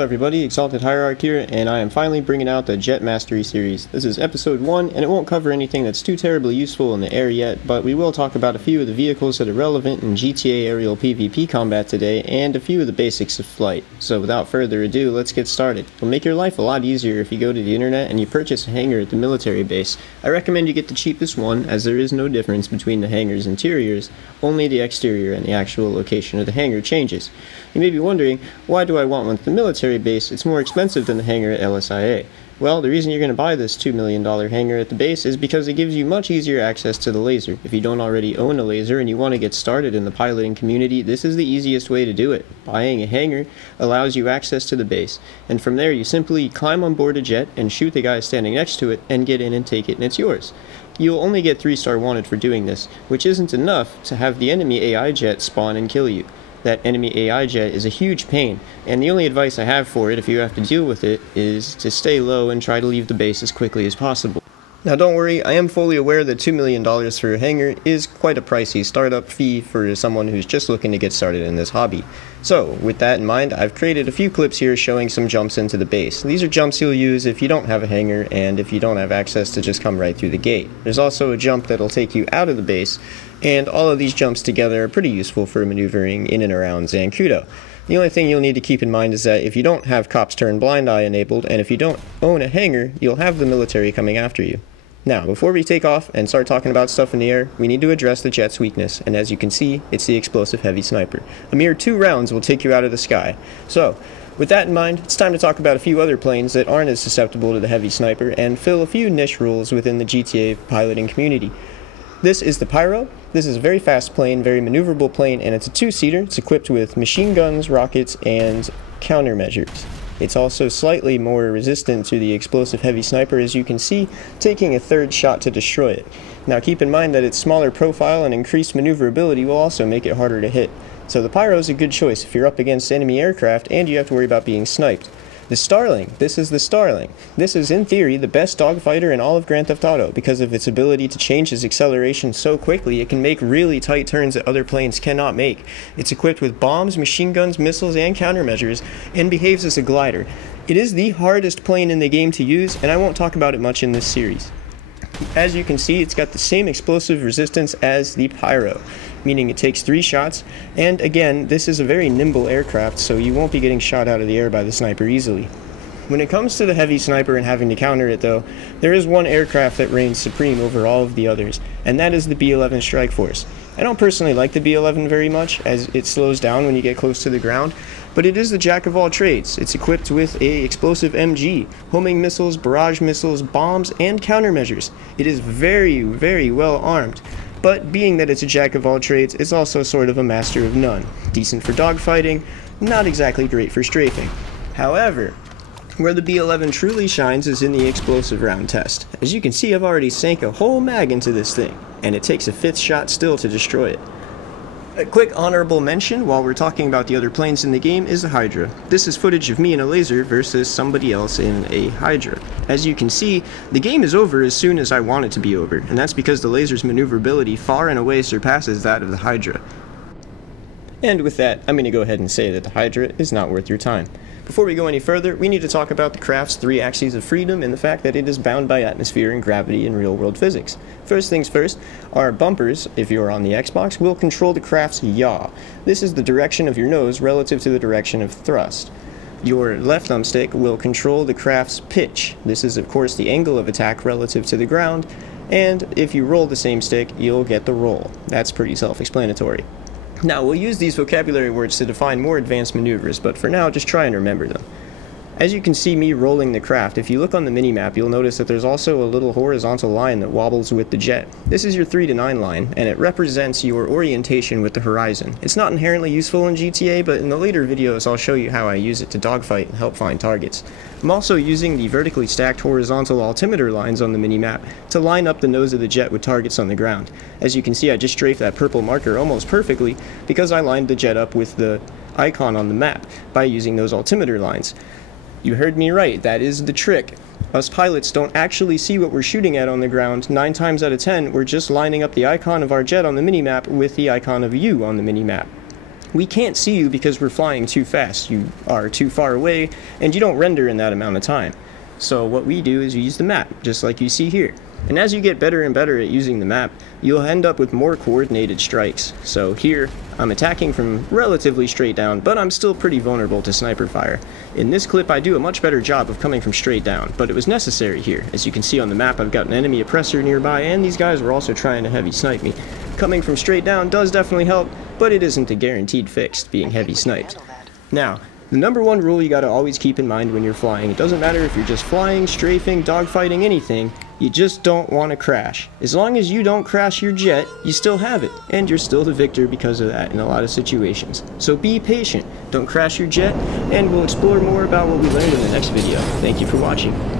Hello everybody, Exalted Hierarch here, and I am finally bringing out the Jet Mastery series. This is episode 1, and it won't cover anything that's too terribly useful in the air yet, but we will talk about a few of the vehicles that are relevant in GTA aerial PvP combat today, and a few of the basics of flight. So without further ado, let's get started. It'll make your life a lot easier if you go to the internet and you purchase a hangar at the military base. I recommend you get the cheapest one, as there is no difference between the hangar's interiors, only the exterior and the actual location of the hangar changes. You may be wondering, why do I want one at the military base? It's more expensive than the hangar at LSIA. Well, the reason you're going to buy this $2 million hangar at the base is because it gives you much easier access to the laser. If you don't already own a laser and you want to get started in the piloting community, this is the easiest way to do it. Buying a hangar allows you access to the base, and from there you simply climb on board a jet and shoot the guy standing next to it and get in and take it, and it's yours. You'll only get 3-star wanted for doing this, which isn't enough to have the enemy AI jet spawn and kill you. That enemy AI jet is a huge pain, and the only advice I have for it if you have to deal with it is to stay low and try to leave the base as quickly as possible. Now don't worry, I am fully aware that $2 million for a hangar is quite a pricey startup fee for someone who's just looking to get started in this hobby. So, with that in mind, I've created a few clips here showing some jumps into the base. These are jumps you'll use if you don't have a hangar and if you don't have access to just come right through the gate. There's also a jump that'll take you out of the base, and all of these jumps together are pretty useful for maneuvering in and around Zancudo. The only thing you'll need to keep in mind is that if you don't have Cops Turn Blind Eye enabled, and if you don't own a hangar, you'll have the military coming after you. Now, before we take off and start talking about stuff in the air, we need to address the jet's weakness, and as you can see, it's the explosive heavy sniper. A mere 2 rounds will take you out of the sky. So, with that in mind, it's time to talk about a few other planes that aren't as susceptible to the heavy sniper and fill a few niche roles within the GTA piloting community. This is the Pyro. This is a very fast plane, very maneuverable plane, and it's a 2-seater. It's equipped with machine guns, rockets, and countermeasures. It's also slightly more resistant to the explosive heavy sniper, as you can see, taking a 3rd shot to destroy it. Now keep in mind that its smaller profile and increased maneuverability will also make it harder to hit. So the Pyro is a good choice if you're up against enemy aircraft and you have to worry about being sniped. The Starling. This is the Starling. This is, in theory, the best dogfighter in all of Grand Theft Auto because of its ability to change its acceleration so quickly it can make really tight turns that other planes cannot make. It's equipped with bombs, machine guns, missiles, and countermeasures, and behaves as a glider. It is the hardest plane in the game to use, and I won't talk about it much in this series. As you can see, it's got the same explosive resistance as the Pyro, meaning it takes 3 shots, and again, this is a very nimble aircraft, so you won't be getting shot out of the air by the sniper easily. When it comes to the heavy sniper and having to counter it though, there is one aircraft that reigns supreme over all of the others, and that is the B11 Strike Force. I don't personally like the B11 very much, as it slows down when you get close to the ground, but it is the jack of all trades. It's equipped with a explosive MG, homing missiles, barrage missiles, bombs, and countermeasures. It is very, very well armed. But being that it's a jack of all trades, it's also sort of a master of none. Decent for dogfighting, not exactly great for strafing. However, where the B11 truly shines is in the explosive round test. As you can see, I've already sank a whole mag into this thing, and it takes a 5th shot still to destroy it. A quick honorable mention while we're talking about the other planes in the game is the Hydra. This is footage of me in a laser versus somebody else in a Hydra. As you can see, the game is over as soon as I want it to be over, and that's because the laser's maneuverability far and away surpasses that of the Hydra. And with that, I'm going to go ahead and say that the Hydra is not worth your time. Before we go any further, we need to talk about the craft's 3 axes of freedom and the fact that it is bound by atmosphere and gravity in real-world physics. First things first, our bumpers, if you're on the Xbox, will control the craft's yaw. This is the direction of your nose relative to the direction of thrust. Your left thumbstick will control the craft's pitch. This is, of course, the angle of attack relative to the ground, and if you roll the same stick, you'll get the roll. That's pretty self-explanatory. Now, we'll use these vocabulary words to define more advanced maneuvers, but for now, just try and remember them. As you can see me rolling the craft, if you look on the minimap, you'll notice that there's also a little horizontal line that wobbles with the jet. This is your 3 to 9 line, and it represents your orientation with the horizon. It's not inherently useful in GTA, but in the later videos I'll show you how I use it to dogfight and help find targets. I'm also using the vertically stacked horizontal altimeter lines on the minimap to line up the nose of the jet with targets on the ground. As you can see, I just strafed that purple marker almost perfectly because I lined the jet up with the icon on the map by using those altimeter lines. You heard me right, that is the trick. Us pilots don't actually see what we're shooting at on the ground. 9 times out of 10, we're just lining up the icon of our jet on the minimap with the icon of you on the minimap. we can't see you because we're flying too fast. You are too far away, and you don't render in that amount of time. So what we do is we use the map, just like you see here. And as you get better and better at using the map, you'll end up with more coordinated strikes. So here, I'm attacking from relatively straight down, but I'm still pretty vulnerable to sniper fire. In this clip, I do a much better job of coming from straight down, but it was necessary here. As you can see on the map, I've got an enemy oppressor nearby, and these guys were also trying to heavy snipe me. Coming from straight down does definitely help, but it isn't a guaranteed fix, being heavy sniped. Now, the number one rule you gotta always keep in mind when you're flying, it doesn't matter if you're just flying, strafing, dogfighting, anything, you just don't want to crash. As long as you don't crash your jet, you still have it, and you're still the victor because of that in a lot of situations. So be patient, don't crash your jet, and we'll explore more about what we learned in the next video. Thank you for watching.